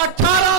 18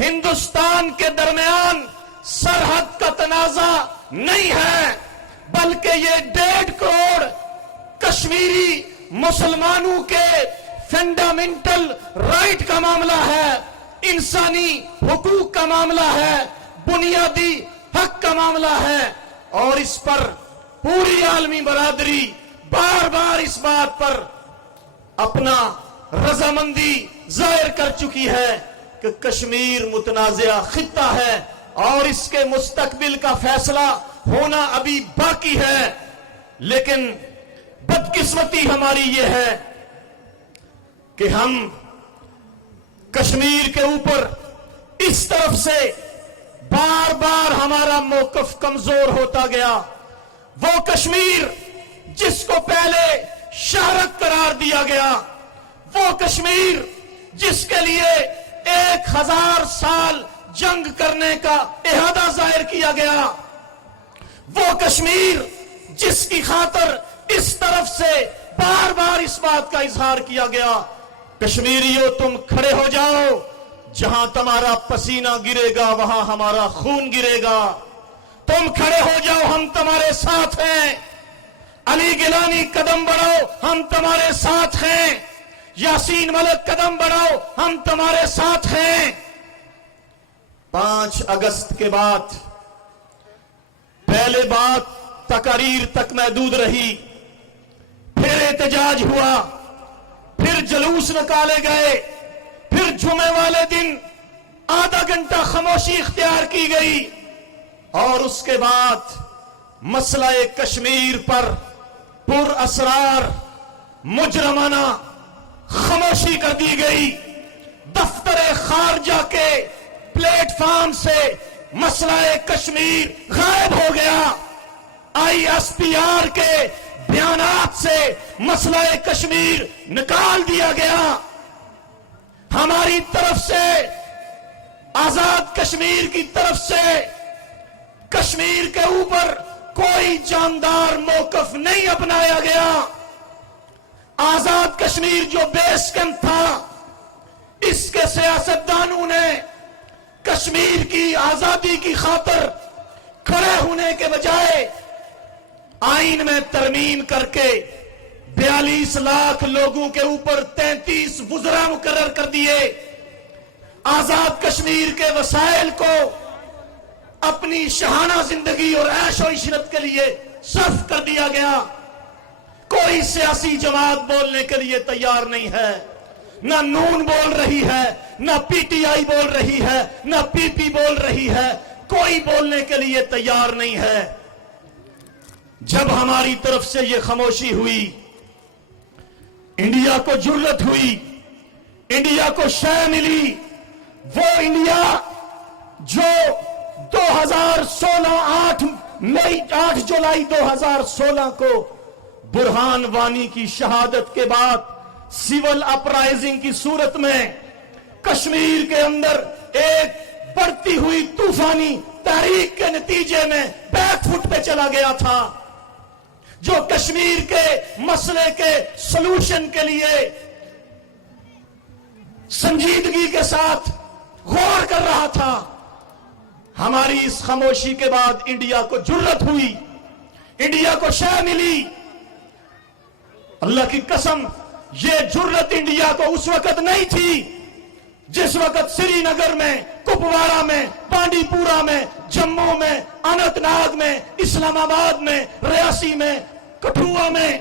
ہندوستان کے درمیان سرحد کا تنازع نہیں ہے، بلکہ یہ 1.5 کروڑ کشمیری مسلمانوں کے فنڈامنٹل رائٹ کا معاملہ ہے، انسانی حقوق کا معاملہ ہے، بنیادی حق کا معاملہ ہے، اور اس پر پوری عالمی برادری بار بار اس بات پر اپنا رضامندی ظاہر کر چکی ہے کہ کشمیر متنازع خطہ ہے اور اس کے مستقبل کا فیصلہ ہونا ابھی باقی ہے۔ لیکن بدقسمتی ہماری یہ ہے کہ ہم کشمیر کے اوپر اس طرف سے بار بار ہمارا موقف کمزور ہوتا گیا۔ وہ کشمیر جس کو پہلے شہرت قرار دیا گیا، وہ کشمیر جس کے لیے 1000 سال جنگ کرنے کا احادہ ظاہر کیا گیا، وہ کشمیر جس کی خاطر اس طرف سے بار بار اس بات کا اظہار کیا گیا، کشمیریوں تم کھڑے ہو جاؤ، جہاں تمہارا پسینہ گرے گا وہاں ہمارا خون گرے گا، تم کھڑے ہو جاؤ ہم تمہارے ساتھ ہیں، علی گیلانی قدم بڑھاؤ ہم تمہارے ساتھ ہیں، یاسین ملک قدم بڑھاؤ ہم تمہارے ساتھ ہیں۔ 5 اگست کے بعد پہلے بات تقاریر تک محدود رہی، پھر احتجاج ہوا، پھر جلوس نکالے گئے، پھر جمعے والے دن آدھا گھنٹہ خاموشی اختیار کی گئی، اور اس کے بعد مسئلہ کشمیر پر پر اسرار مجرمانہ خاموشی کر دی گئی۔ دفتر خارجہ کے پلیٹ فارم سے مسئلہ کشمیر غائب ہو گیا، ISPR کے بیانات سے مسئلہ کشمیر نکال دیا گیا۔ ہماری طرف سے، آزاد کشمیر کی طرف سے کشمیر کے اوپر کوئی جاندار موقف نہیں اپنایا گیا۔ آزاد کشمیر جو بیس کیمپ تھا، اس کے سیاستدانوں نے کشمیر کی آزادی کی خاطر کھڑے ہونے کے بجائے آئین میں ترمیم کر کے 42 لاکھ لوگوں کے اوپر 33 وزراء مقرر کر دیے۔ آزاد کشمیر کے وسائل کو اپنی شاہانہ زندگی اور عیش و عشرت کے لیے صرف کر دیا گیا۔ کوئی سیاسی جماعت بولنے کے لیے تیار نہیں ہے، نہ نون بول رہی ہے، نہ PTI بول رہی ہے، نہ PP بول رہی ہے، کوئی بولنے کے لیے تیار نہیں ہے۔ جب ہماری طرف سے یہ خاموشی ہوئی، انڈیا کو جرأت ہوئی، انڈیا کو شے ملی، وہ انڈیا جو 2016 8 جولائی 2016 کو برہان وانی کی شہادت کے بعد سیول اپرائزنگ کی صورت میں کشمیر کے اندر ایک بڑھتی ہوئی طوفانی تحریک کے نتیجے میں بیک فٹ پہ چلا گیا تھا، جو کشمیر کے مسئلے کے سلوشن کے لیے سنجیدگی کے ساتھ غور کر رہا تھا۔ ہماری اس خاموشی کے بعد انڈیا کو جرأت ہوئی، انڈیا کو شے ملی۔ اللہ کی قسم، یہ جرأت انڈیا کو اس وقت نہیں تھی جس وقت سری نگر میں، کپوارہ میں، بانڈی پورہ میں، جموں میں، اننت ناگ میں، اسلام آباد میں، ریاسی میں، کٹھوعہ میں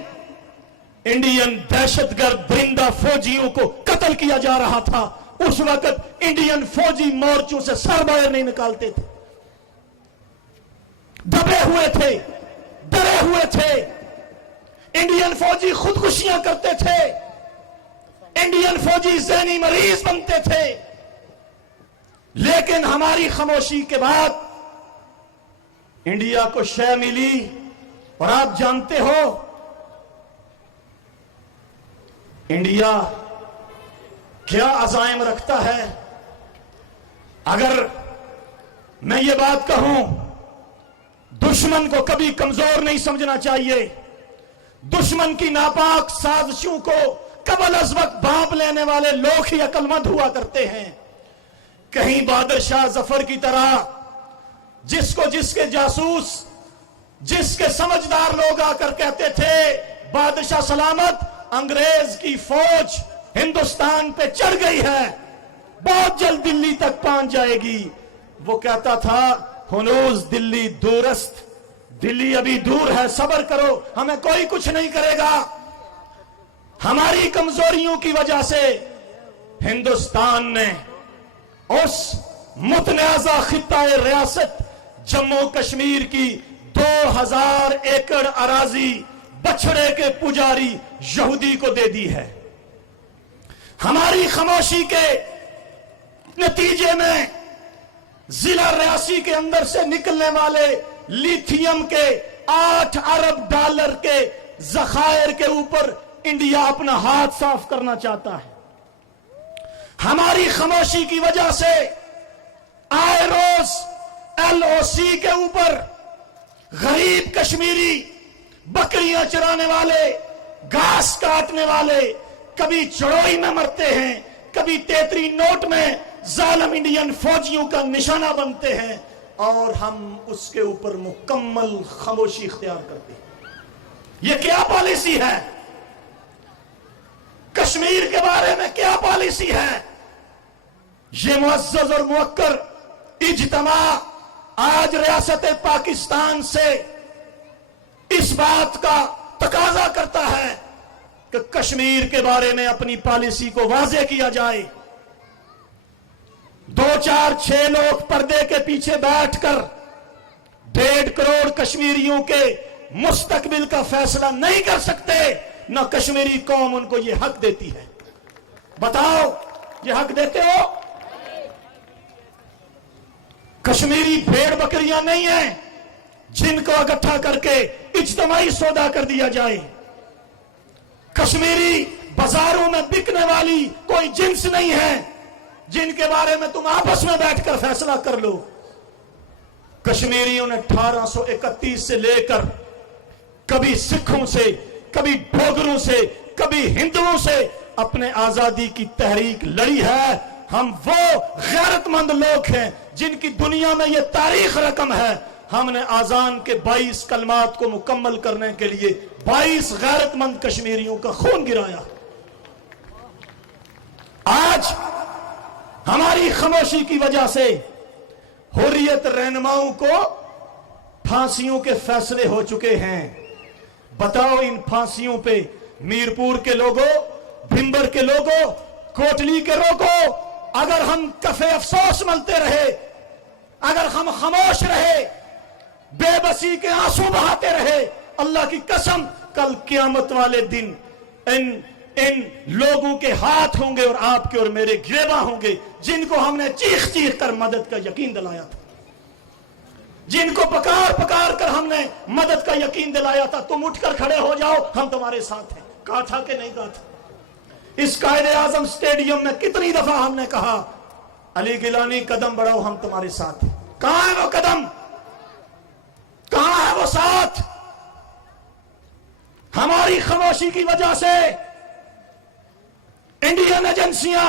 انڈین دہشت گرد درندہ فوجیوں کو قتل کیا جا رہا تھا۔ اس وقت انڈین فوجی مورچوں سے سر باہر نہیں نکالتے تھے، دبے ہوئے تھے، ڈرے ہوئے تھے، انڈین فوجی خودکشیاں کرتے تھے، انڈین فوجی ذہنی مریض بنتے تھے۔ لیکن ہماری خاموشی کے بعد انڈیا کو شے ملی، اور آپ جانتے ہو انڈیا کیا عزائم رکھتا ہے۔ اگر میں یہ بات کہوں، دشمن کو کبھی کمزور نہیں سمجھنا چاہیے، دشمن کی ناپاک سازشوں کو قبل از وقت بھانپ لینے والے لوگ ہی عقل مند ہوا کرتے ہیں۔ کہیں بہادر شاہ ظفر کی طرح جس کو جس کے جاسوس جس کے سمجھدار لوگ آ کر کہتے تھے بادشاہ سلامت انگریز کی فوج ہندوستان پہ چڑھ گئی ہے، بہت جلد دلی تک پہنچ جائے گی، وہ کہتا تھا ہنوز دلی دورست، دلی ابھی دور ہے، صبر کرو، ہمیں کوئی کچھ نہیں کرے گا۔ ہماری کمزوریوں کی وجہ سے ہندوستان نے اس متنازع خطہ ریاست جموں کشمیر کی 2000 ایکڑ اراضی بچڑے کے پجاری یہودی کو دے دی ہے۔ ہماری خاموشی کے نتیجے میں ضلع ریاسی کے اندر سے نکلنے والے لیتھیم کے 8 ارب ڈالر کے ذخائر کے اوپر انڈیا اپنا ہاتھ صاف کرنا چاہتا ہے۔ ہماری خاموشی کی وجہ سے آئے روز LOC کے اوپر غریب کشمیری بکریاں چرانے والے، گھاس کاٹنے والے کبھی چڑوئی میں مرتے ہیں، کبھی تیتری نوٹ میں ظالم انڈین فوجیوں کا نشانہ بنتے ہیں، اور ہم اس کے اوپر مکمل خاموشی اختیار کرتے ہیں۔ یہ کیا پالیسی ہے؟ کشمیر کے بارے میں کیا پالیسی ہے؟ یہ معزز اور موقر اجتماع آج ریاست پاکستان سے اس بات کا تقاضا کرتا ہے کہ کشمیر کے بارے میں اپنی پالیسی کو واضح کیا جائے۔ 2 4 6 لوگ پردے کے پیچھے بیٹھ کر 1.5 کروڑ کشمیریوں کے مستقبل کا فیصلہ نہیں کر سکتے، نہ کشمیری قوم ان کو یہ حق دیتی ہے۔ بتاؤ یہ حق دیتے ہو؟ کشمیری بھیڑ بکریاں نہیں ہیں جن کو اکٹھا کر کے اجتماعی سودا کر دیا جائے۔ کشمیری بازاروں میں بکنے والی کوئی جنس نہیں ہے جن کے بارے میں تم آپس میں بیٹھ کر فیصلہ کر لو۔ کشمیریوں نے 1831 سے لے کر کبھی سکھوں سے، کبھی ڈوگروں سے، کبھی ہندوؤں سے اپنے آزادی کی تحریک لڑی ہے۔ ہم وہ غیرت مند لوگ ہیں جن کی دنیا میں یہ تاریخ رقم ہے، ہم نے آذان کے 22 کلمات کو مکمل کرنے کے لیے 22 غیرت مند کشمیریوں کا خون گرایا۔ آج ہماری خاموشی کی وجہ سے حریت رہنماؤں کو پھانسیوں کے فیصلے ہو چکے ہیں۔ بتاؤ ان پھانسیوں پہ میرپور کے لوگوں، بھمبر کے لوگوں، کوٹلی کے لوگوں، اگر ہم کفے افسوس ملتے رہے، اگر ہم خاموش رہے، بے بسی کے آنسو بہاتے رہے، اللہ کی قسم کل قیامت والے دن ان لوگوں کے ہاتھ ہوں گے اور آپ کے اور میرے گریباں ہوں گے جن کو ہم نے چیخ چیخ کر مدد کا یقین دلایا تھا، جن کو پکار پکار کر ہم نے مدد کا یقین دلایا تھا۔ تم اٹھ کر کھڑے ہو جاؤ، ہم تمہارے ساتھ ہیں۔ کہا تھا کہ نہیں کہا تھا؟ اس قائد اعظم سٹیڈیم میں کتنی دفعہ ہم نے کہا علی گیلانی قدم بڑھاؤ، ہم تمہارے ساتھ ہیں۔ کہاں ہے وہ قدم؟ کہاں ہے وہ ساتھ؟ ہماری خاموشی کی وجہ سے انڈین ایجنسیاں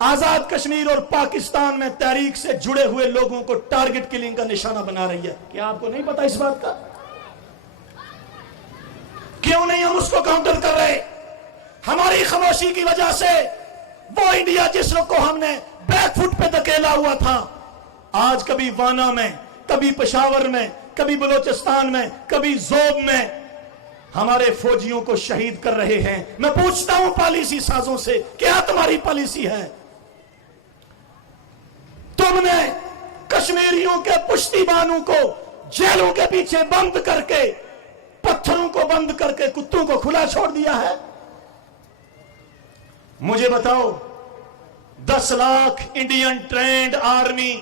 آزاد کشمیر اور پاکستان میں تحریک سے جڑے ہوئے لوگوں کو ٹارگٹ کلنگ کا نشانہ بنا رہی ہے۔ کیا آپ کو نہیں پتا اس بات کا؟ کیوں نہیں ہم اس کو کاؤنٹر کر رہے؟ ہماری خاموشی کی وجہ سے وہ انڈیا جس کو ہم نے بیک فٹ پہ دھکیلا ہوا تھا، آج کبھی وانا میں، کبھی پشاور میں، کبھی بلوچستان میں، کبھی زوب میں ہمارے فوجیوں کو شہید کر رہے ہیں۔ میں پوچھتا ہوں پالیسی سازوں سے، کیا تمہاری پالیسی ہے؟ تم نے کشمیریوں کے پشتی بانوں کو جیلوں کے پیچھے بند کر کے، پتھروں کو بند کر کے کتوں کو کھلا چھوڑ دیا ہے۔ مجھے بتاؤ 10 لاکھ انڈین ٹرینڈ آرمی،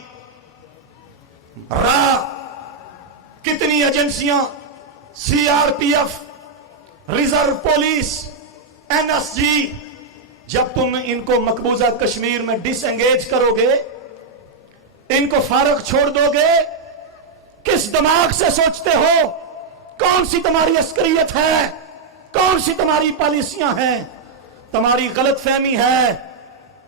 کتنی ایجنسیاں، CRPF، ریزرو پولیس، NSG، جب تم ان کو مقبوضہ کشمیر میں ڈس انگیج کرو گے، ان کو فارغ چھوڑ دو گے، کس دماغ سے سوچتے ہو؟ کون سی تمہاری عسکریت ہے؟ کون سی تمہاری پالیسیاں ہیں؟ تمہاری غلط فہمی ہے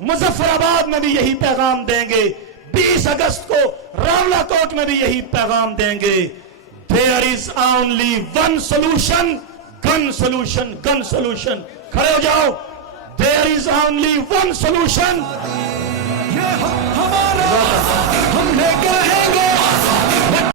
مظفر آباد میں بھی یہی پیغام دیں گے, 20 اگست کو راولہ کوٹ میں بھی یہی پیغام دیں گے. There is only one solution, gun solution, gun solution. کھڑے ہو جاؤ. There is only one solution.